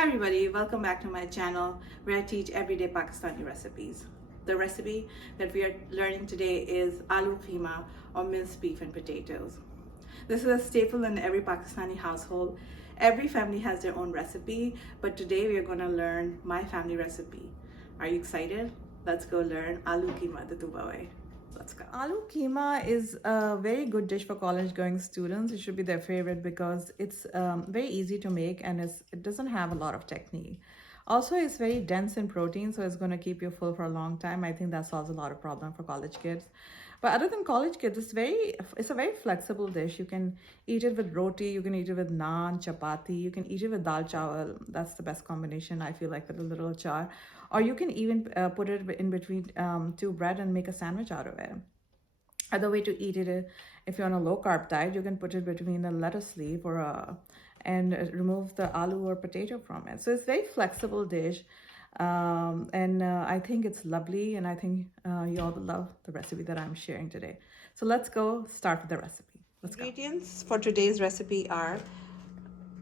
Hi everybody, welcome back to my channel where I teach everyday Pakistani recipes. The recipe that we are learning today is Aloo Qeema, or minced beef and potatoes. This is a staple in every Pakistani household. Every family has their own recipe, but today we are going to learn my family recipe. Are you excited? Let's go learn Aloo Qeema the Dubai way. Let's go. Aloo Qeema is a very good dish for college going students. It should be their favorite because it's very easy to make and it doesn't have a lot of technique. Also, it's very dense in protein, so it's going to keep you full for a long time. I think that solves a lot of problem for college kids. But other than college kids, it's a very flexible dish. You can eat it with roti, you can eat it with naan, chapati, you can eat it with dal chawal. That's the best combination, I feel like, with a little achar. Or you can even put it in between two bread and make a sandwich out of it. Other way to eat it is, if you're on a low carb diet, you can put it between a lettuce leaf and remove the aloo or potato from it. So it's a very flexible dish. I think it's lovely, and I think you all will love the recipe that I'm sharing today. So let's go start with the recipe. Let's go. Ingredients for today's recipe are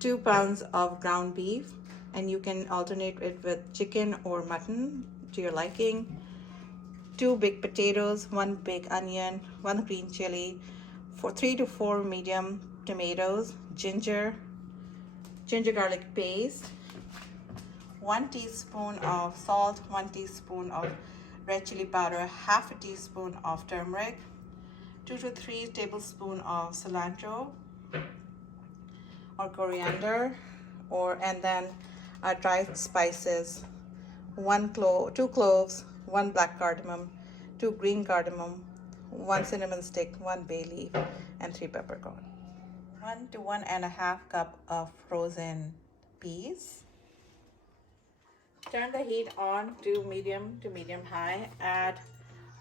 2 pounds of ground beef, and you can alternate it with chicken or mutton to your liking. 2 big potatoes, 1 big onion, 1 green chili, 3 to 4 medium tomatoes, ginger garlic paste, 1 teaspoon of salt, 1 teaspoon of red chili powder, half a teaspoon of turmeric, 2 to 3 tablespoons of cilantro or coriander, and then dried spices, 2 cloves, 1 black cardamom, 2 green cardamom, 1 cinnamon stick, 1 bay leaf, and 3 peppercorn. 1 to 1.5 cup of frozen peas. Turn the heat on to medium high. Add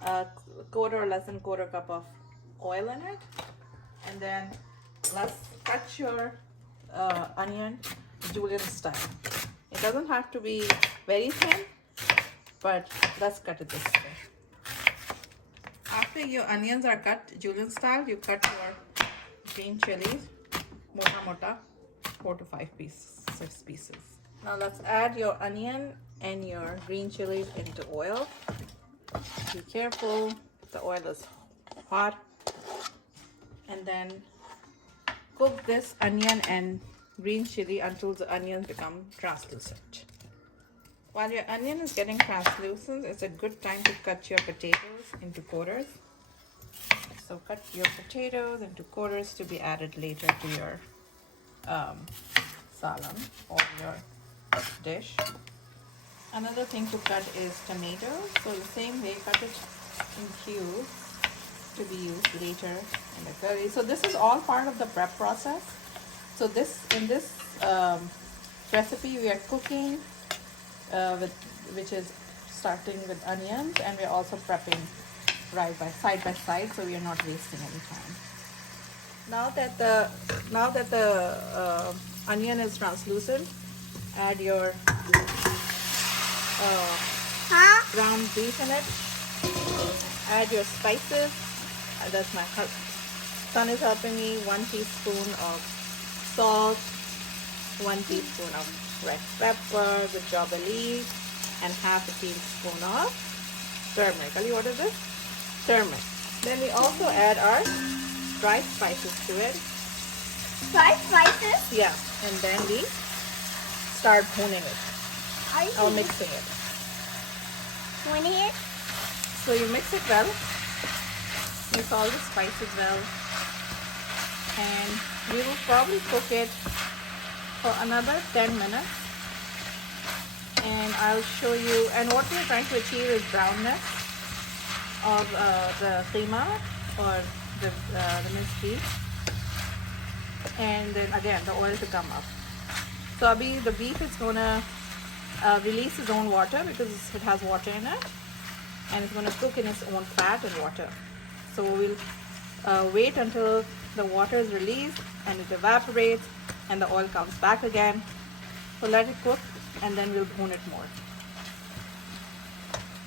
a quarter or less than quarter cup of oil in it, and then let's cut your onion Julian style. It doesn't have to be very thin, but let's cut it this way. After your onions are cut Julian style, you cut your green chilies mota 4 to 5 pieces. Now let's add your onion and your green chilies into oil. Be careful, the oil is hot. And then cook this onion and green chili until the onions become translucent. While your onion is getting translucent, it's a good time to cut your potatoes into quarters. So cut your potatoes into quarters to be added later to your salam or your dish. Another thing to cut is tomatoes. So the same way, cut it in cubes to be used later in the curry. So this is all part of the prep process. So in this recipe, we are cooking which is starting with onions, and we're also prepping side by side, so we are not wasting any time. Now that the onion is translucent, add your ground beef in it. Add your spices. That's my son is helping me. 1 teaspoon of salt, 1 teaspoon of red pepper, the java leaf, and half a teaspoon of turmeric. Ali, what is this? Turmeric. Then we also add our dried spices to it. Dried spices? Yeah, and then we start honing it. Or mixing it. Honing it? So you mix it well. Mix all the spices well. And we will probably cook it for another 10 minutes. And I'll show you, and what we're trying to achieve is brownness of the qeema or the minced beef, and then again the oil to come up. So abhi the beef is gonna release its own water because it has water in it, and it's gonna cook in its own fat and water. So we'll wait until the water is released and it evaporates and the oil comes back again. So let it cook, and then we'll hone it more.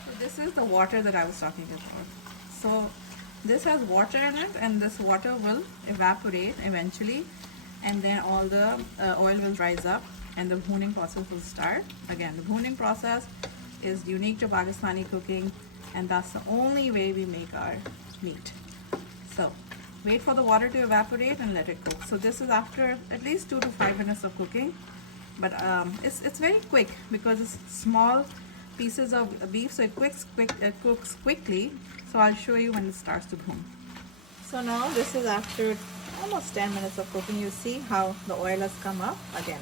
So this is the water that I was talking about. So this has water in it, and this water will evaporate eventually, and then all the oil will rise up, and the bhuning process will start. Again, the bhuning process is unique to Pakistani cooking, and that's the only way we make our meat. So wait for the water to evaporate and let it cook. So this is after at least 2 to 5 minutes of cooking, but it's very quick because it's small pieces of beef, so it cooks quickly. So I'll show you when it starts to bhun. So now this is after almost 10 minutes of cooking. You see how the oil has come up. Again,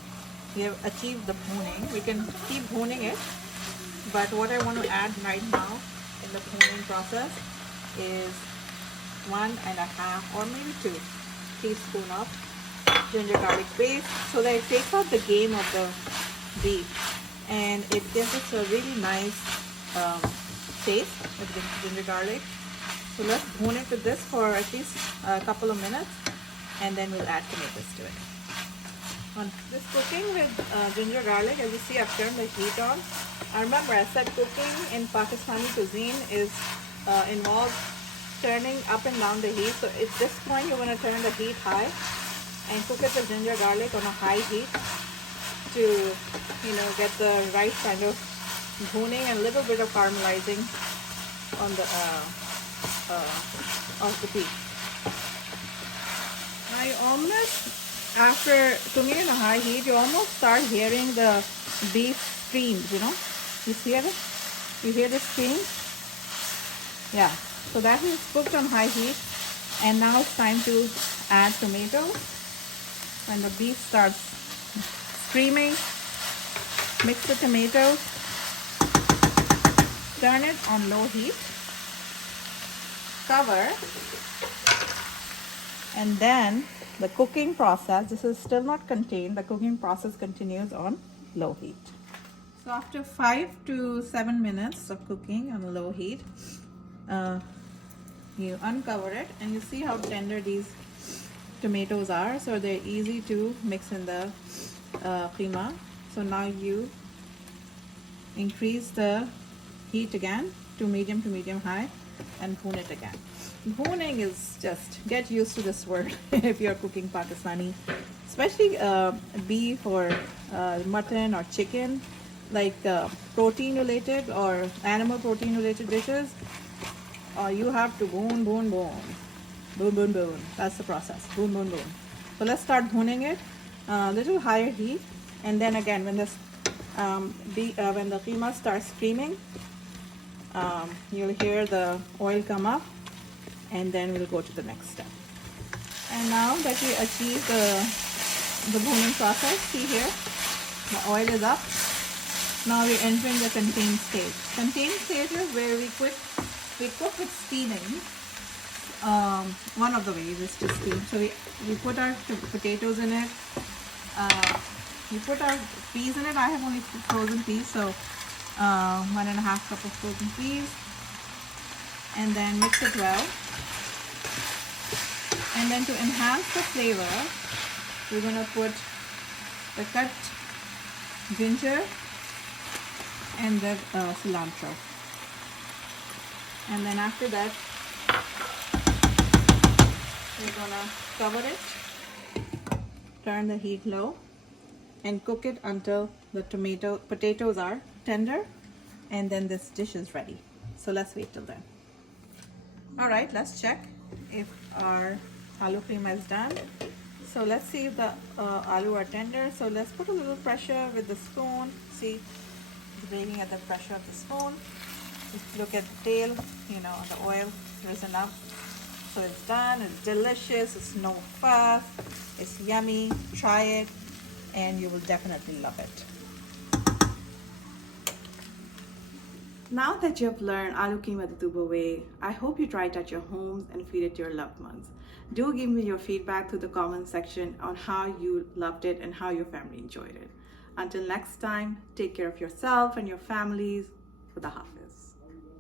we have achieved the bhuning. We can keep bhuning it, but what I want to add right now in the bhuning process is 1.5 or maybe 2 teaspoons of ginger garlic paste, so that it takes out the game of the beef and it gives us a really nice taste with the ginger garlic. So let's bhun it with this for at least a couple of minutes, and then we'll add tomatoes to it. On this cooking with ginger garlic, as you see, I've turned the heat on. I remember I said cooking in Pakistani cuisine is involves turning up and down the heat. So at this point, you're going to turn the heat high and cook it with ginger garlic on a high heat to, get the right kind of bhuning and a little bit of caramelizing on the of the beef. Now you almost, after cooking in a high heat, you almost start hearing the beef screams, You hear it? You hear the scream? Yeah. So that is cooked on high heat, and now it's time to add tomatoes. When the beef starts screaming, mix the tomatoes, turn it on low heat, cover, and then the cooking process, this is still not contained, the cooking process continues on low heat. So after 5 to 7 minutes of cooking on low heat, you uncover it and you see how tender these tomatoes are, so they're easy to mix in the qeema. So now you increase the heat again to medium high and bhun it again. Bhuning is just, get used to this word if you're cooking Pakistani, especially beef or mutton or chicken, like protein related or animal protein related dishes. You have to bhoon. That's the process. Bhoon. So let's start bhooning it a little higher heat, and then again when this when the qeema starts screaming, you'll hear the oil come up, and then we'll go to the next step. And now that we achieve the bhooning process, see here, the oil is up. Now we're entering the contained stage. Contained stage is where we cook with steaming. One of the ways is to steam. So we put our potatoes in it. We put our peas in it. I have only frozen peas, so 1.5 cup of frozen peas, and then mix it well. And then to enhance the flavor, we're going to put the cut ginger and the cilantro. And then after that, we're gonna cover it, turn the heat low, and cook it until the potatoes are tender, and then this dish is ready. So let's wait till then. All right, let's check if our aloo qeema is done. So let's see if the aloo are tender. So let's put a little pressure with the spoon. See, it's breaking at the pressure of the spoon. Just look at the tail, the oil risen up. So it's done, it's delicious, it's no fuss, it's yummy. Try it and you will definitely love it. Now that you have learned Aloo Qeema the Dubai way, I hope you try it at your homes and feed it to your loved ones. Do give me your feedback through the comment section on how you loved it and how your family enjoyed it. Until next time, take care of yourself and your families. Khuda Hafiz.